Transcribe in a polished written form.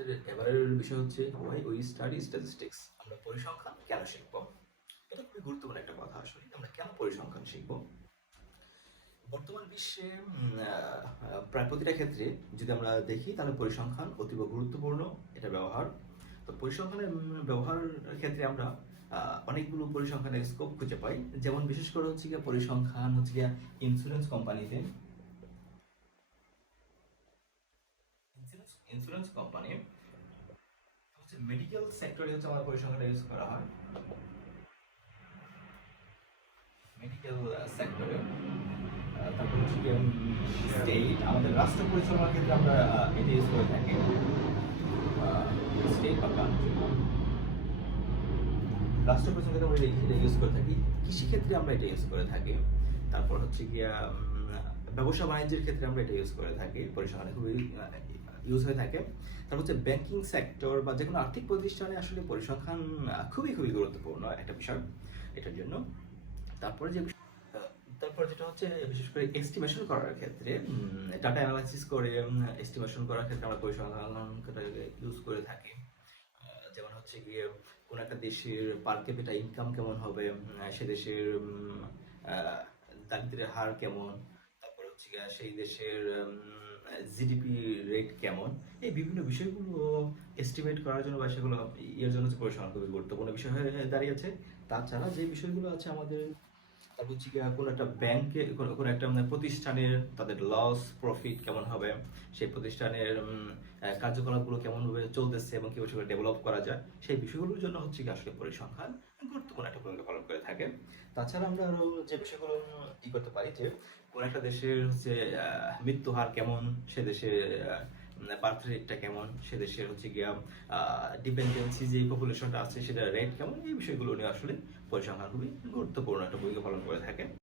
আমাদের এবারের বিষয় হচ্ছে হোয়াই উই স্টাডি স্ট্যাটিস্টিক্স। আমরা পরিসংখ্যান কেন শিখব? এটা খুবই গুরুত্বপূর্ণ একটা কথা আসলে। আমরা কেন পরিসংখ্যান শিখব? বর্তমান বিশ্বে প্রায় প্রতিটা ক্ষেত্রে যদি আমরা দেখি তাহলে পরিসংখ্যান অতীব গুরুত্বপূর্ণ এটা ব্যবহার। তো পরিসংখ্যানের ব্যবহারের ক্ষেত্রে আমরা অনেকগুলো পরিসংখ্যানের স্কোপ খুঁজে পাই। যেমন বিশেষ করে হচ্ছে গিয়ে পরিসংখ্যান হচ্ছে গিয়ে ইন্স্যুরেন্স কোম্পানিতে ইন্স্যুরেন্স কোম্পানি হচ্ছে মেডিকেল সেক্টরে হচ্ছে আমার পরিসংখ্যানটা ইউজ করা হয়। মেডিকেল সেক্টরে তারপর হচ্ছে গিয়ে স্টেট আমাদের রাষ্ট্র পরিচালনার ক্ষেত্রে আমরা এটা ইউজ করে থাকি। স্টেট বা কান্ট্রি রাষ্ট্র পরিচালনার ক্ষেত্রে আমরা এটা ইউজ করে থাকি। কৃষিক্ষেত্রে আমরা এটা ইউজ করে থাকি। তারপর হচ্ছে গিয়া ব্যবসা বাণিজ্যের ক্ষেত্রে আমরা এটা ইউজ করে থাকি। পরিসংখ্যানে খুবই ইউজ হয়ে থাকে। তারপর হচ্ছে ব্যাংকিং সেক্টর বা যে কোনো আর্থিক প্রতিষ্ঠানে আসলে পরিসংখ্যান খুবই খুবই গুরুত্বপূর্ণ একটা বিষয় এটার জন্য। তারপরে যে তারপর যেটা হচ্ছে বিশেষ করে এস্টিমেশন করার ক্ষেত্রে ডাটা অ্যানালাইসিস করে এস্টিমেশন করার ক্ষেত্রে আমরা পরিসংখ্যানটা ইউজ করে থাকি। যেমন হচ্ছে গিয়ে কোন একটা দেশের পার ক্যাপিটা ইনকাম কেমন হবে, সে দেশের দারিদ্র্যের হার কেমন, তারপর হচ্ছে গিয়ে সেই দেশের জিডিপি রেট কেমন, এই বিভিন্ন বিষয়গুলো এস্টিমেট করার জন্য বা সেগুলো এর জন্য পরিসংখ্যান খুবই গুরুত্বপূর্ণ বিষয় হয়ে দাঁড়িয়েছে। তাছাড়া যে বিষয়গুলো আছে আমাদের তারপর হচ্ছে গিয়ে কোনো একটা ব্যাংকে কোনো একটা প্রতিষ্ঠানের তাদের লস প্রফিট কেমন হবে, সেই প্রতিষ্ঠানের কার্যকলাপগুলো কেমনভাবে চলতেছে এবং কীভাবে সেগুলো ডেভেলপ করা যায়, সেই বিষয়গুলোর জন্য হচ্ছে কি আসলে পরিসংখ্যান গুরুত্বপূর্ণ একটা ভূমিকা পালন করে থাকে। তাছাড়া আমরা আরও যে বিষয়গুলো করতে পারি যে কোনো একটা দেশের হচ্ছে মৃত্যু হার কেমন, সে দেশের বার্থ রেটটা কেমন, সে দেশের হচ্ছে গিয়া ডিপেন্ডেন্সি যে পপুলেশনটা আছে সেটা রেট কেমন, এই বিষয়গুলো নিয়ে আসলে পরিসংখ্যান খুবই গুরুত্বপূর্ণ একটা ভূমিকা পালন করে থাকে।